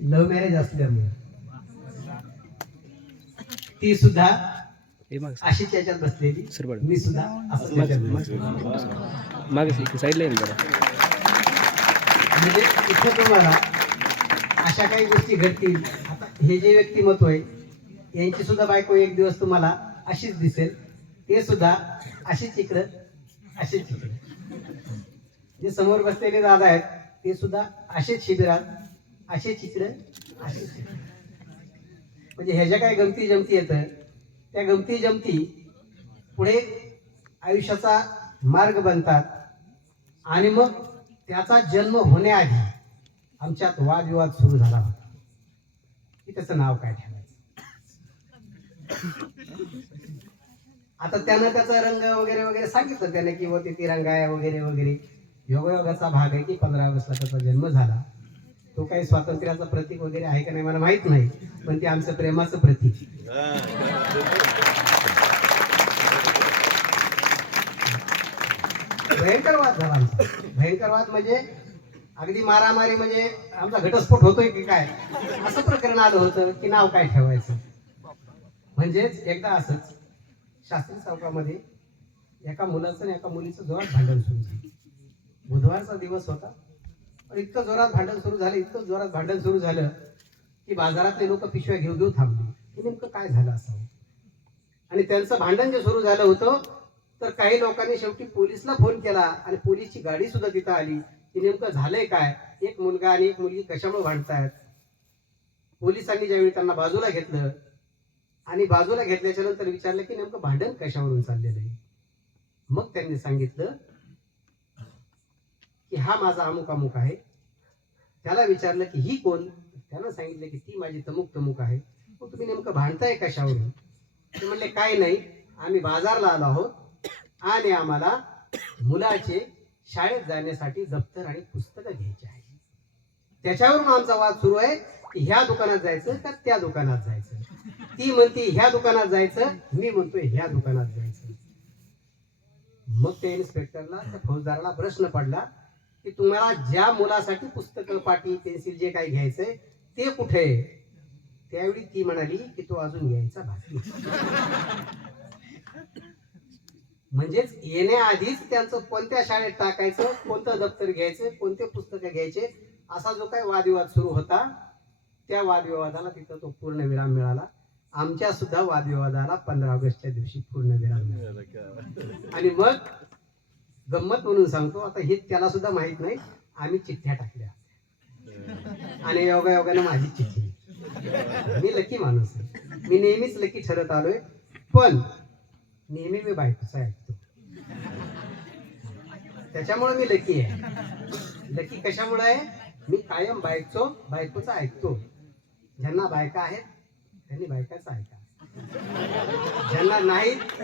Love marriage असल्यामुळे. ती सुद्धा हे माग अशीच याच्यात बसलेली. मी सुद्धा म्हणजे इथं तुम्हाला अशा काही गोष्टी घडतील. आता हे जे व्यक्तिमत्व आहे यांची सुद्धा बायको एक दिवस तुम्हाला अशीच दिसेल. ते सुद्धा अशीच इकडं अशीच इकडं. जे समोर बसलेले दादा आहेत ते सुद्धा असेच शिबिरात असे चित्र असे म्हणजे ह्या ज्या गमती जमती येतं त्या गमती जमती पुढे आयुष्याचा मार्ग बनतात. आणि मग त्याचा जन्म होण्याआधी आमच्यात वादविवाद सुरू झाला होता. की त्याचं नाव काय ठेवायचं? आता त्यानं त्याचा रंग वगैरे वगैरे सांगितलं त्याने की व ते तिरंगा आहे वगैरे वगैरे. योगायोगाचा भाग आहे की पंधरा ऑगस्टला त्याचा जन्म झाला. तो काही स्वातंत्र्याचा प्रतीक वगैरे आहे का नाही मला माहीत नाही पण ते आमचं प्रेमाचं प्रतीक. भयंकरवाद झाला आमचा. म्हणजे अगदी मारामारी म्हणजे आमचा घटस्फोट होतोय की काय? असं प्रकरण आलं होतं की नाव काय ठेवायचं? म्हणजेच एकदा असंच शास्त्री चौकामध्ये एका मुलाचं आणि एका मुलीचं जोरात भांडण सुरू झालं. बुधवारचा दिवस होता. इतकं जोरात भांडण सुरू झालं इतकं जोरात भांडण सुरू झालं की बाजारातले लोक पिशव्या घेऊ घेऊ थांबले. की नेमकं काय झालं असावं? आणि त्यांचं भांडण जे सुरू झालं होतं तर काही लोकांनी शेवटी पोलिसला फोन केला आणि पोलीसची गाडी सुद्धा तिथं आली. की नेमकं झालंय काय? एक मुलगा आणि एक मुलगी कशामुळे भांडतायत? पोलिसांनी ज्यावेळी त्यांना बाजूला घेतलं आणि बाजूला घेतल्याच्या नंतर विचारलं की नेमकं भांडण कशावरून चाललेलं आहे? मग त्यांनी सांगितलं की हा माझा अमुक अमुक आहे. त्याला विचारलं की ही कोण? त्यानं सांगितलं की ती माझी तमुक तमुक आहे. मग तुम्ही नेमकं भांडताय कशावरून? ते म्हणले काय नाही आम्ही बाजारला आलो आहोत आणि आम्हाला मुलाचे शाळेत जाण्यासाठी दप्तर आणि पुस्तकं घ्यायची आहे. त्याच्यावरून आमचा वाद सुरू आहे की ह्या दुकानात जायचं का त्या दुकानात जायचं? ती म्हणते ह्या दुकानात जायचं मी म्हणतोय ह्या दुकानात जायचं. मग त्या इन्स्पेक्टरला त्या फौजदाराला प्रश्न पडला की तुम्हाला ज्या मुलासाठी पुस्तकं पाटी पेन्सिल जे काही घ्यायचंय ते कुठे आहे? त्यावेळी ती म्हणाली की तो अजून यायचा बाकी. म्हणजेच येण्याआधीच त्यांचं कोणत्या शाळेत टाकायचं कोणतं दप्तर घ्यायचं कोणते पुस्तकं घ्यायचे असा जो काही वादविवाद सुरू होता त्या वादविवादाला तिथं तो पूर्णविराम मिळाला. आमच्या सुद्धा वादविवादाला पंधरा ऑगस्टच्या दिवशी पूर्णविराम मिळाला. आणि मग गंमत म्हणून सांगतो आता हे त्याला सुद्धा माहीत नाही आम्ही चिठ्ठ्या टाकल्या. आणि योगा योगाने माझी चिठ्ठी मी लकी माणूस आहे. मी नेहमीच लकी ठरत आलोय पण नेहमी मी बायकोचा ऐकतो. त्याच्यामुळे मी लकी आहे. लकी कशामुळे आहे? मी कायम बायको बायकोचा ऐकतो. ज्यांना बायका आहेत त्यांनी बायकाचा ऐका. ज्यांना नाहीत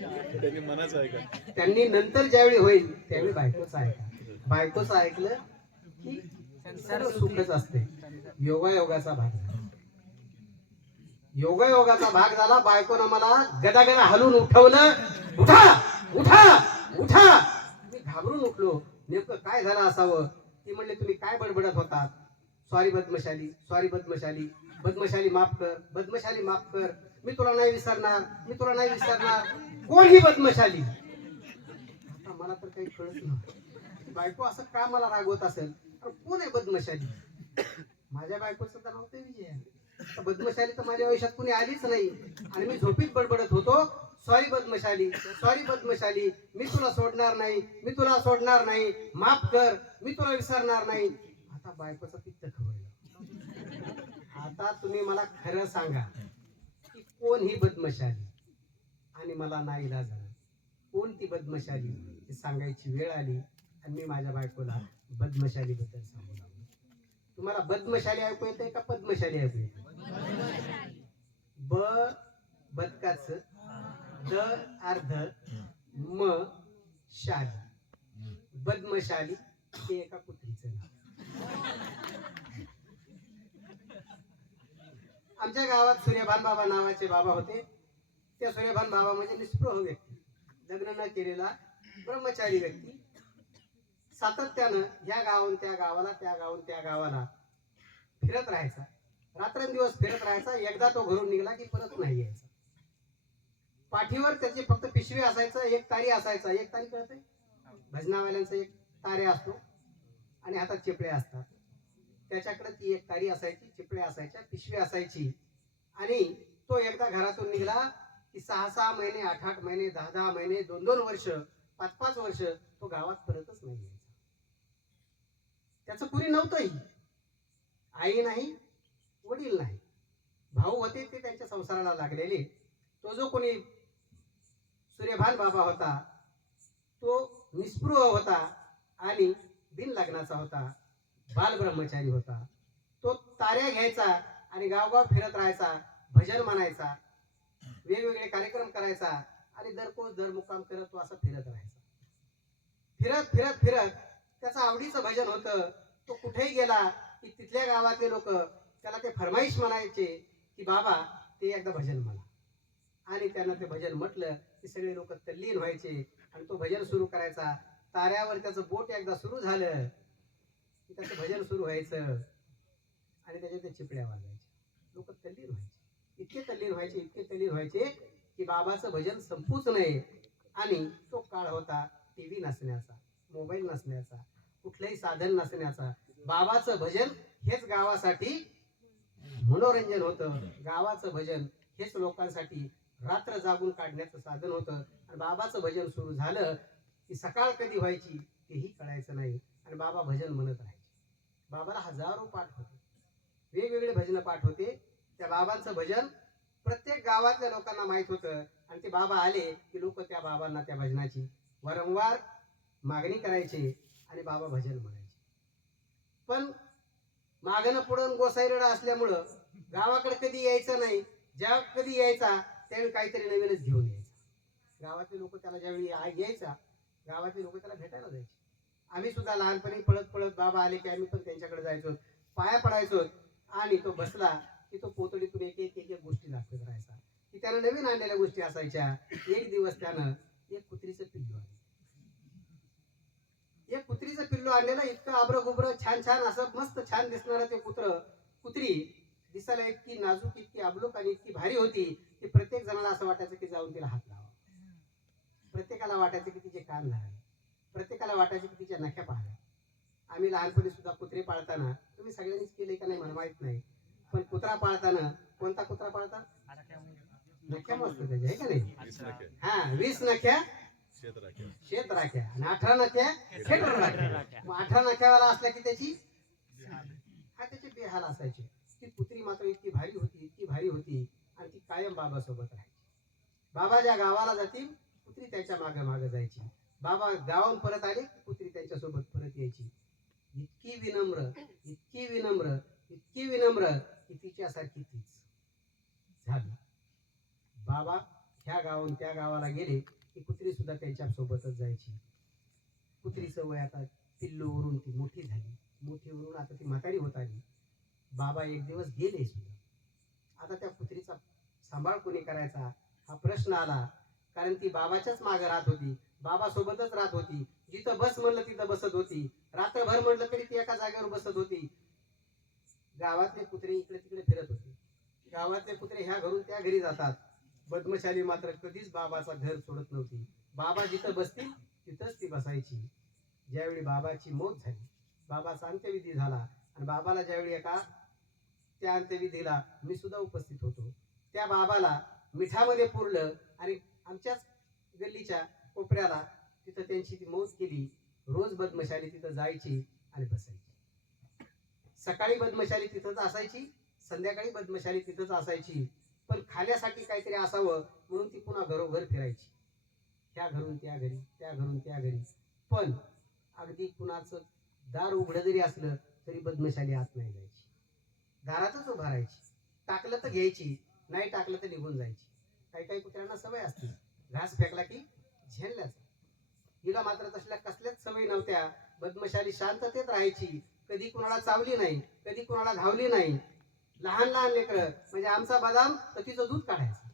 त्यांनी मनाच ऐकलं त्यांनी नंतर ज्यावेळी होईल त्यावेळी बायकोच ऐकलं बायकोच ऐकलं की सर्व सुखच असते. योगायोगाचा भाग योगायोगाचा भाग झाला बायकोनं मला गदागदा हलून उठवलं. उठा! उठा! उठा! मी घाबरून उठलो. नेमकं काय झालं असावं? ती म्हणले तुम्ही काय बडबडत होतात? सॉरी बदमशाली. सॉरी बदमशाली. बदमशाली माफ कर. बदमशाली माफ कर. मी तुला नाही विसरणार. मी तुला नाही विसरणार. कोण ही बदमशाली. आता मला तर काही कळत नाही. बायको असं का मला रागवत असेल? तर कोण आहे बदमशाली? माझ्या बायकोचं तर नाव विजय आहे. बदमशाली तर माझ्या आयुष्यात कुणी आलीच नाही. आणि मी झोपीत बडबडत होतो. सॉरी बदमशाली. सॉरी बदमशाली. मी तुला सोडणार नाही. मी तुला सोडणार नाही. माफ कर. मी तुला विसरणार नाही. आता बायकोचं पित्त खवळलं. आता तुम्ही मला खरं सांगा की कोण ही बदमशाली? आणि मला नाही झालं. कोण ती बदमशाली? हे सांगायची वेळ आली आणि मी माझ्या बायकोला बदमशालीबद्दल सांगू लागलो. तुम्हाला बदमशाली ऐकू येते का पद्मशाली ऐकू येते ब बदकाच द अर्ध म शाली. बदमशाली हे एका कुत्रीचं नाव. आमच्या गावात सूर्यभान बाबा नावाचे बाबा होते. त्या सूर्यभान बाबा म्हणजे निष्प्रह व्यक्ती लग्न न केलेला ब्रह्मचारी व्यक्ती सातत्यानं ह्या गावाहून त्या गावाला त्या गावाहून त्या गावाला फिरत राहायचा. रात्रंदिवस फिरत राहायचा. एकदा तो घरून निघाला की परत नाही यायचा. पाठीवर त्याची फक्त पिशवी असायचं एक तारी असायचा. एक तारी कळते भजनावाल्यांचा एक तारे असतो आणि हातात चिपळे असतात. त्याच्याकडे ती एक तारी असायची चिपळे असायच्या पिशवी असायची. आणि तो एकदा घरातून निघाला की सहा सहा महिने आठ आठ महिने दहा दहा महिने दोन दोन वर्ष पाच पाच वर्ष तो गावात परतच नाही यायचा. त्याचं कुणी नव्हतंही. आई नाही वडील नाही. भाऊ होते ते त्यांच्या संसाराला लागलेले. तो जो कोणी सूर्यभान बाबा होता तो निस्पृह होता आणि बिन लग्नाचा होता बालब्रह्मचारी होता. तो ताऱ्या घ्यायचा आणि गावगाव फिरत राहायचा भजन म्हणायचा. वेगवेगळे कार्यक्रम करायचा आणि दरकोस दर मुक्काम करत तो असा फिरत राहायचा. फिरत फिरत फिरत त्याचं आवडीचं भजन होतं. तो कुठेही गेला की तिथल्या गावातले लोक त्याला ते फरमाईश म्हणायचे की बाबा ते एकदा भजन म्हणा. आणि त्यांना ते भजन म्हटलं की सगळे लोक तल्लीन व्हायचे आणि तो भजन सुरू करायचा. ताऱ्यावर त्याचं बोट एकदा सुरू झालं की त्याचं भजन सुरू व्हायचं आणि त्याच्या ते चिपड्या वाजायच्या लोक तल्लीन व्हायचे. इतके तल्लीन व्हायचे इतके तल्लीन व्हायचे की बाबाचं भजन संपूच नये आणि तो काळ होता टी व्ही नसण्याचा मोबाईल नसण्याचा कुठलंही साधन नसण्याचा. बाबाचं भजन हेच गावासाठी मनोरंजन होतं. गावाचं भजन हेच लोकांसाठी रात्र जागून काढण्याचं साधन होतं. आणि बाबाचं भजन सुरू झालं की सकाळ कधी व्हायची तेही कळायचं नाही. आणि बाबा भजन म्हणत राहायचे. बाबाला हजारो पाठ होते. वेगवेगळे भजन पाठ होते. त्या बाबांचं भजन प्रत्येक गावातल्या लोकांना माहीत होतं. आणि ते बाबा आले की लोक त्या बाबांना त्या भजनाची वारंवार मागणी करायची आणि बाबा भजन म्हणायचे. पण मागणं पुढं गोसाईरडा असल्यामुळं गावाकडे कधी यायचं नाही. ज्या कधी यायचा त्यावेळी काहीतरी नवीनच घेऊन यायचा. गावातले लोक त्याला ज्यावेळी यायचा गावातले लोक त्याला भेटायला जायचे. आम्ही सुद्धा लहानपणी पळत पळत बाबा आले की आम्ही पण त्यांच्याकडे जायचो पाया पडायचो आणि तो बसला की तो पोतडीतून एक एक एक एक गोष्टी दाखवत राहायचा की त्यानं नवीन आणलेल्या गोष्टी असायच्या. एक दिवस त्यानं एक कुत्रीचं पिल्लू आणलं. एक कुत्रीचं पिल्लू आणलेलं इतकं आब्रगुब्र छान छान असं मस्त छान दिसणारं ते कुत्र कुत्री दिसायला इतकी नाजूक इतकी आबलूक आणि इतकी भारी होती की प्रत्येक जणाला असं वाटायचं की जाऊन तिला हात लावा. प्रत्येकाला वाटायचं की तिचे कान धरावे प्रत्येकाला वाटायचं की तिच्या नख्या पाहाव्या. आम्ही लहानपणी सुद्धा कुत्रे पाळताना तुम्ही सगळ्यांनीच केले का नाही मला माहीत नाही. पण कुत्रा पाळताना कोणता कुत्रा पाळता? नख्या मस्त त्याच्या आहे का नाही. हा वीस नख्या शेत राख्या. आणि अठरा नख्या खेटर राख्या. मग अठरा नख्यावाला असला की त्याची? हा त्याचे बेहाल असायचे. ती कुत्री मात्र इतकी भारी होती इतकी भारी होती. आणि ती कायम बाबा सोबत राहायची. बाबा ज्या गावाला जातील कुत्री त्याच्यामागे मागे जायची. बाबा गावाहून परत आले की कुत्री त्यांच्यासोबत परत यायची. इतकी विनम्र इतकी विनम्र इतकी विनम्र. की तिच्यासारखी तीच. झाली. बाबा ह्या गावाहून त्या गावाला गेले की कुत्री सुद्धा त्यांच्या सोबतच जायची. कुत्रीचं वय आता पिल्लूवरून ती मोठी झाली. मोठीवरून आता ती म्हातारी होत आली. बाबा एक दिवस गेले सुद्धा. आता त्या कुत्रीचा सांभाळ कोणी करायचा? हा प्रश्न आला. कारण ती बाबाच्याच मागे राहत होती. बाबासोबतच राहत होती. जिथं बस म्हणलं तिथं बसत होती. रात्रभर म्हणलं तरी ती एका जागेवर बसत होती. गावातले कुत्रे इकडे तिकडे फिरत होते. गावातले कुत्रे ह्या घरून त्या घरी जातात. बदमशाली मात्र कधीच बाबाचा घर सोडत नव्हती. बाबा जिथं बसतील तिथंच ती बसायची. ज्यावेळी बाबाची मौत झाली बाबाचा अंत्यविधी झाला आणि बाबाला ज्यावेळी एका त्या अंत्यविधीला मी सुद्धा उपस्थित होतो. त्या बाबाला मिठामध्ये पुरलं आणि आमच्याच गल्लीच्या कोपऱ्याला तिथं त्यांची ती मौत केली. रोज बदमशाली तिथं जायची आणि बसायची. सकाळी बदमशाली तिथंच असायची संध्याकाळी बदमशाली तिथंच असायची. पण खाण्यासाठी काहीतरी असावं म्हणून ती पुन्हा घरोघर फिरायची. त्या घरून त्या घरी त्या घरून त्या घरी. पण अगदी कुणाचं दार उघडं जरी असलं तरी बदमशाली आत नाही जायची. दारातच उभा राहायची. टाकलं तर घ्यायची नाही टाकलं तर निघून जायची. काही काही कुत्र्यांना सवय असते. घास फेकला की झेलल्याच हिला मात्र तसल्या कसल्याच सवयी नव्हत्या. बदमशाली शांततेत राहायची. कधी कुणाला चावली नाही कधी कुणाला धावली नाही. लहान लहान लेकरं म्हणजे आमचा बदाम तर तिचं दूध काढायचं.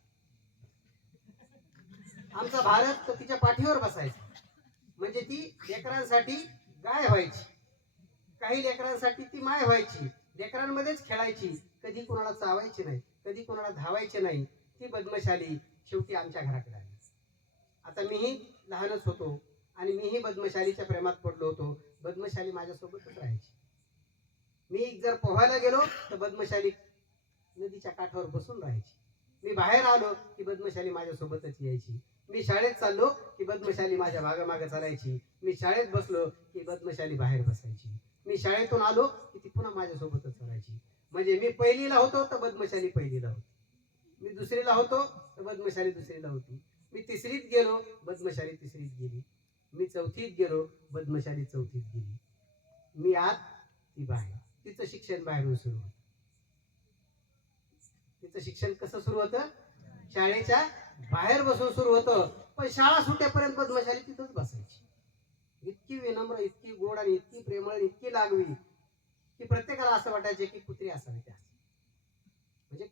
आमचा भारत तर तिच्या पाठीवर बसायचा. म्हणजे ती लेकरांसाठी गाय व्हायची. काही लेकरांसाठी ती माय व्हायची. लेकरांमध्येच खेळायची. कधी कुणाला चावायची नाही कधी कुणाला धावायचे नाही. ती बदमशाली शेवटी आमच्या घराकडे आली. आता मीही लहानच होतो आणि मीही बदमशालीच्या प्रेमात पडलो होतो. बदमशाली माझ्यासोबतच राहायची. मी जर पोहायला गेलो तर बदमशाली नदीच्या काठावर बसून राहायची. मी बाहेर आलो की बदमशाली माझ्यासोबतच यायची. मी शाळेत चाललो की बदमशाली माझ्या मागे मागे चालायची. मी शाळेत बसलो की बदमशाली बाहेर बसायची. मी शाळेतून आलो की ती पुन्हा माझ्यासोबतच चालायची. म्हणजे मी पहिलीला होतो तर बदमशाली पहिलीला होती. मी दुसरीला होतो तर बदमशाली दुसरीला होती. मी तिसरीत गेलो बदमशाली तिसरीत गेली. मी चौथीत गेलो बदमशाली चौथीत गेली. मी आत ती बाहेर. तिचं शिक्षण बाहेरून सुरू होत. तिचं शिक्षण कसं सुरू होतं? शाळेच्या बाहेर बसून सुरू होतं. पण शाळा सुटेपर्यंत बदमशाली तिथंच बसायची. इतकी विनम्र इतकी गोड आणि इतकी प्रेमळ आणि इतकी लागवी की प्रत्येकाला असं वाटायचे की कुत्री असावी त्या. म्हणजे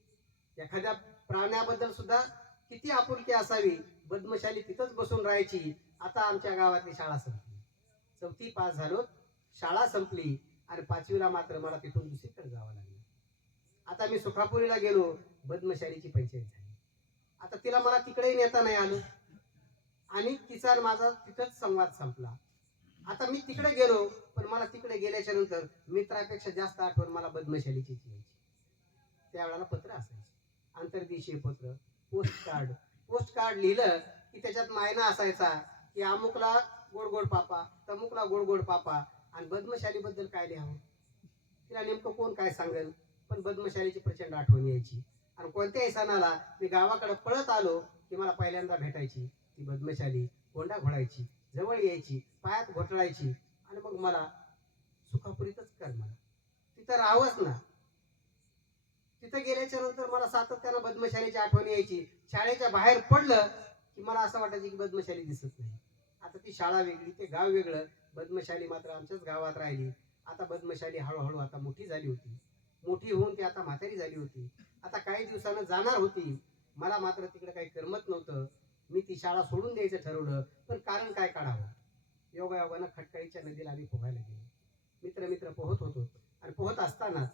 एखाद्या प्राण्याबद्दल सुद्धा किती आपुलकी असावी बदमशाली तिथंच बसून राहायची. आता आमच्या गावातली शाळा संपली. चौथी पास झालो. शाळा संपली. आणि पाचवीला मात्र मला तिथून दुसरीकडे जावं लागलं. आता मी सुखापुरीला गेलो बदमशालीची पंचायत झाली. आता तिला मला तिकडेही नेता नाही आलं. आणि तिचा माझा तिथंच संवाद संपला. आता मी तिकडे गेलो पण मला तिकडे गेल्याच्यानंतर मित्रापेक्षा जास्त आठवण मला बदमशालीची यायची. त्यावेळेला पत्र असायचे. आंतरदेशीय पत्र पोस्ट कार्ड पोस्ट कार्ड लिहिलं की त्याच्यात मायना असायचा की अमुकला गोड गोड पापा तमुकला गोड गोड पापा आणि बदमशाली बद्दल काय लिहावं? तिला नेमकं कोण काय सांगेल? पण बदमशालीची प्रचंड आठवण यायची. आणि कोणत्याही सणाला मी गावाकडे पळत आलो की मला पहिल्यांदा भेटायची. ती बदमशाली गोंडा घोडायची जवळ यायची पायात घोटळायची आणि मग मला सुखापुरीतच कर मला तिथं राहावंच ना. तिथं गेल्याच्यानंतर मला सातत्यानं बदमशालीची आठवण यायची. शाळेच्या बाहेर पडलं की मला असं वाटायचं की बदमशाली दिसत नाही. आता ती शाळा वेगळी ते गाव वेगळं बदमशाली मात्र आमच्याच गावात राहिली. आता बदमशाली हळूहळू आता मोठी झाली होती. मोठी होऊन ती आता म्हातारी झाली होती. आता काही दिवसानं जाणार होती. मला मात्र तिकडे काही करमत नव्हतं. मी ती शाळा सोडून द्यायचं ठरवलं पण कारण काय काढावं? योगायोगानं खटकाईच्या नदीला आम्ही पोहायला गेलो. मित्र मित्र पोहत होतो. आणि पोहत असतानाच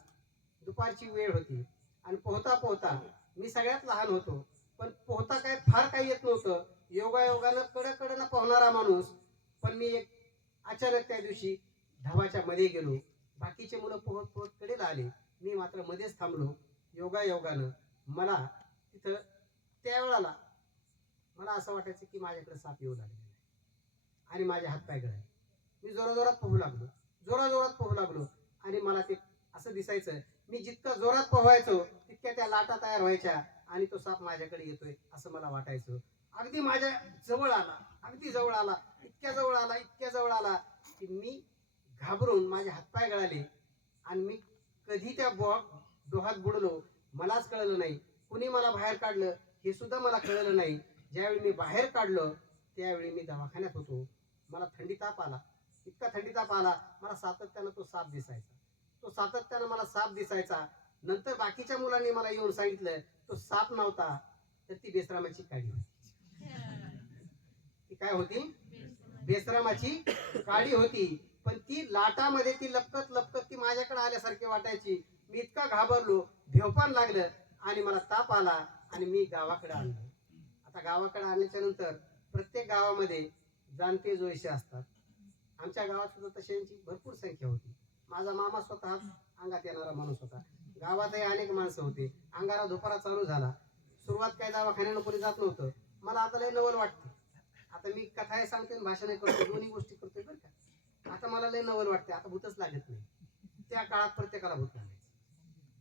दुपारची वेळ होती. आणि पोहता पोहता मी सगळ्यात लहान होतो. पण पोहता काय फार काही येत नव्हतं. योगायोगानं कडकडनं पोहणारा माणूस पण मी एक अचानक त्या दिवशी धावाच्या मध्ये गेलो. बाकीचे मुलं पोहत पोहत कडेला आले. मी मात्र मध्येच थांबलो. योगायोगानं मला तिथं त्यावेळाला मला असं वाटायचं की माझ्याकडे साप येऊ लागले आणि माझे हातपाय गळाले. मी जोराजोरात पोहू लागलो. जोराजोरात पोहू लागलो. आणि मला ते असं दिसायचं मी जितकं जोरात पोहायचो तितक्या त्या लाटा तयार व्हायच्या आणि तो साप माझ्याकडे येतोय असं मला वाटायचं. अगदी माझ्या जवळ आला. अगदी जवळ आला. इतक्या जवळ आला इतक्या जवळ आला की मी घाबरून माझे हातपाय गळाले आणि मी कधी त्या बॉ डोहात बुडलो मलाच कळलं नाही. कुणी मला बाहेर काढलं हे सुद्धा मला कळलं नाही. ज्यावेळी मी बाहेर काढलं त्यावेळी मी दवाखान्यात होतो. मला थंडी ताप आला. इतका थंडी ताप आला मला सातत्यानं तो साप दिसायचा. तो सातत्यानं मला साप दिसायचा. नंतर बाकीच्या मुलांनी मला येऊन सांगितलं तो साप नव्हता तर ती बेसरामाची काळी होती. काय होती? बेसरामाची काळी होती. पण ती लाटामध्ये ती लपकत लपकत ती माझ्याकडे आल्यासारखी वाटायची. मी इतका घाबरलो भेवपान लागलं आणि मला ताप आला आणि मी गावाकडे आणलं आता गावाकडे आणल्याच्या नंतर प्रत्येक गावामध्ये जाणते जोयसे असतात. आमच्या गावात सुद्धा तशांची भरपूर संख्या होती. माझा मामा स्वतः अंगात येणारा माणूस होता. गावातही अनेक माणसं होते. अंगारा धोपारा चालू झाला. सुरुवात काय दवाखान्यानं कोणी जात नव्हतं. मला आता लय नवल वाटतं. आता मी कथाही सांगतोय आणि करतो दोन्ही गोष्टी करतोय बरं का. आता मला लय नवल वाटते आता भूतच लागत नाही. त्या काळात प्रत्येकाला भूत लागायचं.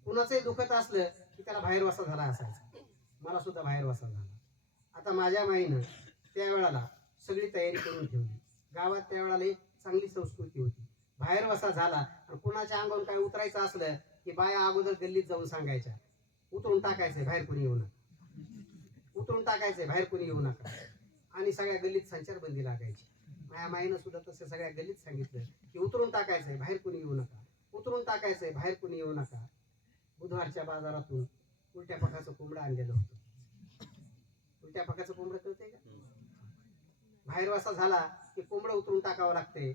कुणाचंही दुखत असलं की त्याला बाहेर वासा झाला असायचा. मला सुद्धा बाहेर वासा झाला. आता माझ्या माईनं त्यावेळेला सगळी तयारी करून ठेवली. गावात त्यावेळेला एक चांगली संस्कृती होती. बाहेर वसा झाला आणि कुणाच्या अंगावर काय उतरायचं असलं की बाया अगोदर गल्लीत जाऊन सांगायच्या उतरून टाकायचंय बाहेर कोणी येऊ नका. उतरून टाकायचंय बाहेर कोणी येऊ नका. आणि सगळ्या गल्लीत संचारबंदी लागायची. माया माईनं सुद्धा तसं सगळ्या गल्लीत सांगितलं की उतरून टाकायचंय बाहेर कोणी येऊ नका. उतरून टाकायचंय बाहेर कोणी येऊ नका. बुधवारच्या बाजारातून उलट्या पखाचं कोंबडं आणलेलं होतं. उलट्या पखाचं कोंबडं कळतंय का? बाहेर वासा झाला की कोंबडं उतरून टाकावं लागते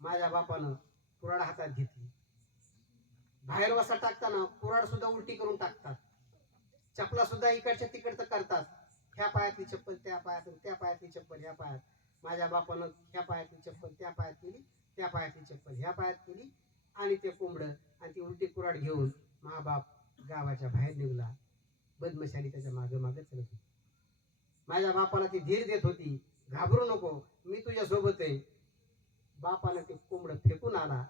माझ्या बापानं कुराड हातात घेतली. बाहेर वासा टाकताना कुराड सुद्धा उलटी करून टाकतात. चपला सुद्धा इकडच्या तिकडचं करतात. ह्या पायातली चप्पल त्या पायात त्या पायातली चप्पल ह्या पायात. माझ्या बापानं ह्या पायातली चप्पल त्या पायात केली त्या पायातली चप्पल ह्या पायात केली आणि ते कोंबडं आणि ती उलटी कुराड घेऊन महाबाप गावाच्या बाहेर निघला. बदमशाली त्याच्यामागे मागे चलत होती. माझ्या बापाला ती धीर देत होती घाबरू नको मी तुझ्या सोबत आहे. बापाला ते कोंबडं फेकून आला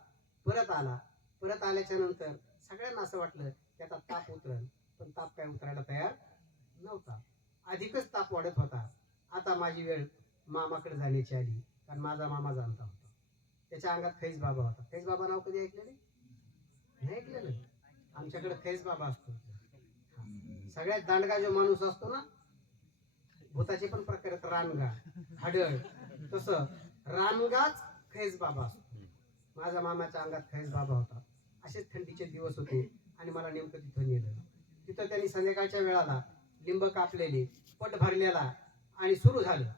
परत आला. परत आल्याच्यानंतर सगळ्यांना असं वाटलं की आता ताप उतरल पण ताप काय उतरायला तयार नव्हता. अधिकच ताप वाढत होता. आता माझी वेळ मामाकडे जाण्याची आली. कारण माझा मामा जाणता होता. त्याच्या अंगात खैज बाबा होता. खैज बाबा नाव कधी ऐकलेले नाही ऐकलेलं आमच्याकडे खैस बाबा असतो. सगळ्यात दांडगा जो माणूस असतो ना भूताचे पण प्रकार आहेत. रानगा हाडळ. तसं रानगाच खैज बाबा असतो. माझ्या मामाच्या अंगात खैज बाबा होता. असेच थंडीचे दिवस होते आणि मला नेमकं तिथं नेलं. तिथं त्यांनी संध्याकाळच्या वेळाला लिंब कापलेली पट भरलेला आणि सुरू झालं.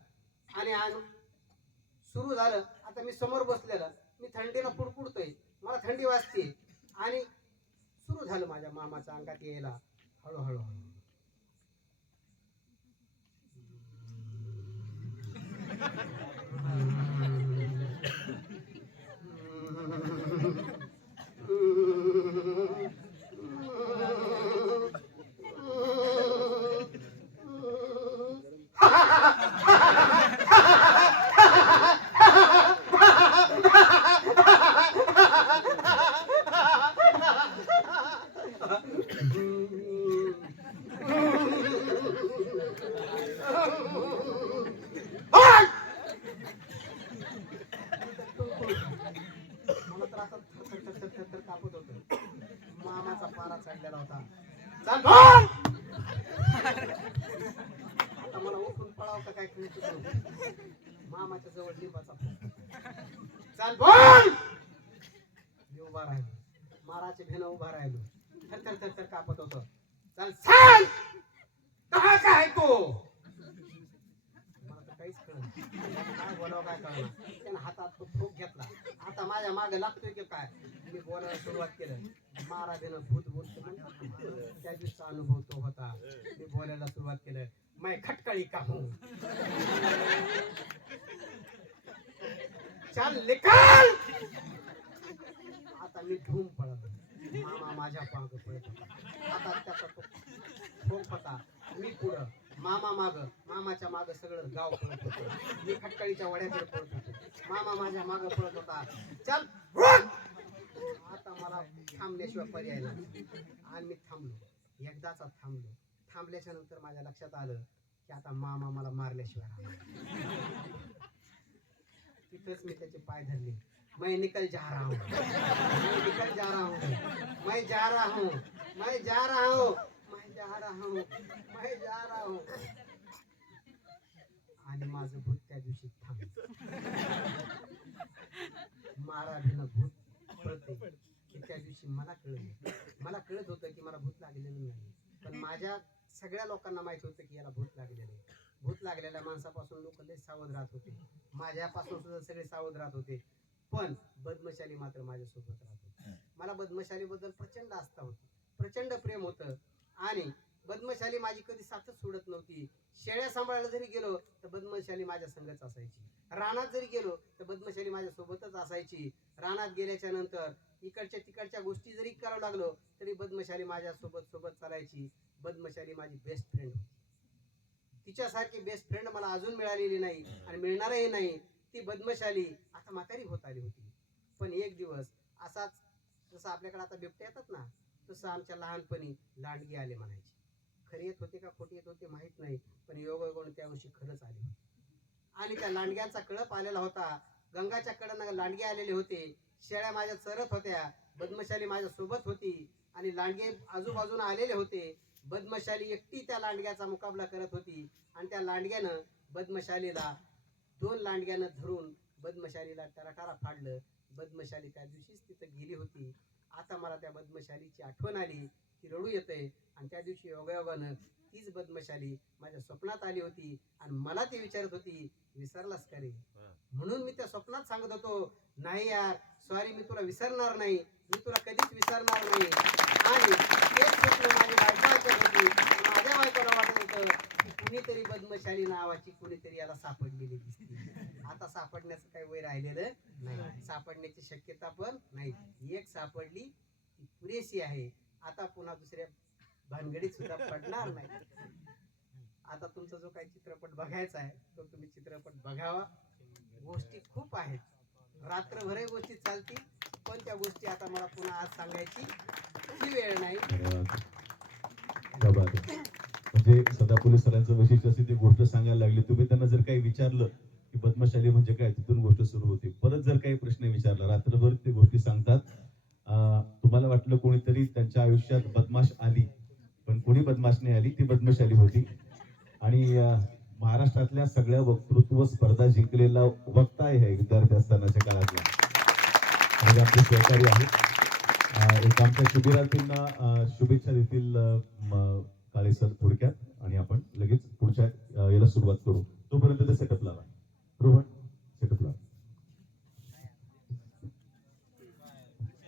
आणि आज सुरू झालं. आता मी समोर बसलेलं. मी थंडीनं पुडपुडतोय मला थंडी वाजते. आणि सुरू झालं माझ्या मामाच्या अंगात यायला. हळूहळू. हळू मला तर आता थर- थर- थर- थर- थर कापत होतं मामाचा पारा चढलेला होता चाल भाग! आता मला उठून पळाव का काय कळत नव्हतं. मामाच्या जवळ लिंबाचा फुल. चाल बोल मी उभा माराचे भेन उभा राहिलो. थर थर थर थर कापत होतो. चाल चाल. कहा काय तो? मला तर काहीच कळलं काय बोलावं काय कळलं त्यानं हातात तो ठोक घेतला. आता माझ्या मागे लागतोय की काय? मी बोलायला सुरुवात केलं. मारा देणं भूत भूत त्या दिवसाचा अनुभव तो होता. मी बोलायला सुरुवात केलं. मैं खटकळी का हूं? चल निकाल! आता मी धूम पळत मामा माझ्या पाग पळत होता. आता त्याचा तो ठोक होता मी पुढं. मामा माग. मामाच्या माग सगळं गाव पळत होतं. मी खटकाळीच्या वड्याकडे पळत होतो. मामा माझ्या माग पळत होता. चल आता मला थांबल्याशिवाय पर्याय नाही. आणि मी थांबलो. एकदाचा थांबलो. थांबल्याच्या नंतर माझ्या लक्षात आलं की आता मामा मला मारल्याशिवाय तिथंच मी त्याचे पाय धरले. मैं निकल जा रहा हूँ। मैं निकल जा रहा हूँ। मैं जा रहा हूँ। मैं जा रहा हूँ। मैं जा रहा हूँ। मैं जा रहा हूँ। आणि माझं भूत त्या दिवशी थांब. मारा भिन भूत कळते की त्या दिवशी मला कळलं मला कळत होतं की मला भूत लागलेलं नाही. पण माझ्या सगळ्या लोकांना माहीत होतं की याला भूत लागलेलं आहे. भूत लागलेल्या माणसापासून लोक लय सावध राहत होते. माझ्यापासून सुद्धा सगळे सावध राहत होते. पण बदमशाली मात्र माझ्यासोबत राहत होते मला बदमशाली बद्दल प्रचंड आस्था होती. प्रचंड प्रेम होतं. आणि बदमशाली माझी कधी साथच सोडत नव्हती. शेळ्या सांभाळायला जरी गेलो तर बदमशाली माझ्या संगच असायची. रानात जरी गेलो तर बदमशाली माझ्या सोबतच असायची. रानात गेल्याच्यानंतर इकडच्या तिकडच्या गोष्टी जरी करावं लागलो तरी बदमशाली माझ्या सोबत सोबत चालायची. बदमशाली माझी बेस्ट फ्रेंड होती. तिच्यासारखी बेस्ट फ्रेंड मला अजून मिळालेली नाही आणि मिळणारही नाही. ती बदमशाली आता म्हातारी होत आली होती. पण एक दिवस असाच जसं आपल्याकडे आता बिबट्या येतात ना तसं आमच्या लहानपणी लांडगी आले म्हणायची. खरी येत होते का खोटी येत होते माहीत नाही पण योगगुण त्या दिवशी खरंच आले होते. आणि त्या लांडग्यांचा कळप आलेला होता. गंगाच्या कडनं लांडगे आलेले होते. शेळ्या माझ्या चरत होत्या. बदमशाली माझ्या सोबत होती. आणि लांडगे आजूबाजूने आलेले होते. बदमशाली एकटी त्या लांडग्याचा मुकाबला करत होती. आणि त्या लांडग्यानं बदमशालीला दोन लांडग्यानं धरून बदमशालीला टराटारा फाडलं. बदमशाली त्या दिवशीच तिथं गेली होती. आता मला त्या बदमशालीची आठवण आली ती रडू येते आणि त्या दिवशी योगायोगानं तीच बदमशाली माझ्या स्वप्नात आली होती आणि मला ती विचारत होती विसरलास का रे? म्हणून मी त्या स्वप्नात सांगत होतो नाही यार सॉरी मी तुला विसरणार नाही. मी तुला कधीच विसरणार नाही. आणि तेच स्वप्न माझी बायको ऐकत होती. माझ्या बायकोला वाटत होतं की कुणीतरी बदमशाली नावाची कुणीतरी याला सापडलेली दिसते. आता सापडण्याचं काही वय राहिलेलं नाही. सापडण्याची शक्यता पण नाही. एक सापडली ती पुरेशी आहे. आता पुन्हा दुसऱ्या भानगडीत सुद्धा पडणार नाही. आता तुमचा जो काही चित्रपट बघायचा आहे तो तुम्ही चित्रपट बघावा. गोष्टी खूप आहेत. रात्रभरही गोष्टी चालतील. पण त्या गोष्टी आता मला पुन्हा आज सांगायची ही वेळ नाही. धन्यवाद. म्हणजे सदाफुले सरांचं वैशिष्ट्य असे ती गोष्ट सांगायला लागली. तुम्ही त्यांना जर काही विचारलं की पद्मशाली म्हणजे काय तिथून गोष्ट सुरू होते. परत जर काही प्रश्न विचारला रात्रभर ते गोष्टी सांगतात. तुम्हाला वाटलं कोणीतरी त्यांच्या आयुष्यात बदमाश आली कोणी बदमाश नाही आली ती बदमशाली होती. आणि महाराष्ट्रातल्या सगळ्या वक्तृत्व स्पर्धा जिंकलेला वक्ता आहे विद्यार्थी असतानाच्या काळातला. म्हणजे आमचे सहकारी आहेत. एक आमच्या शिबिरार्थींना शुभेच्छा देतील काळे सर थोडक्यात. आणि आपण लगेच पुढच्या याला सुरुवात करू. तोपर्यंत ते सेटअप लावा. रोहन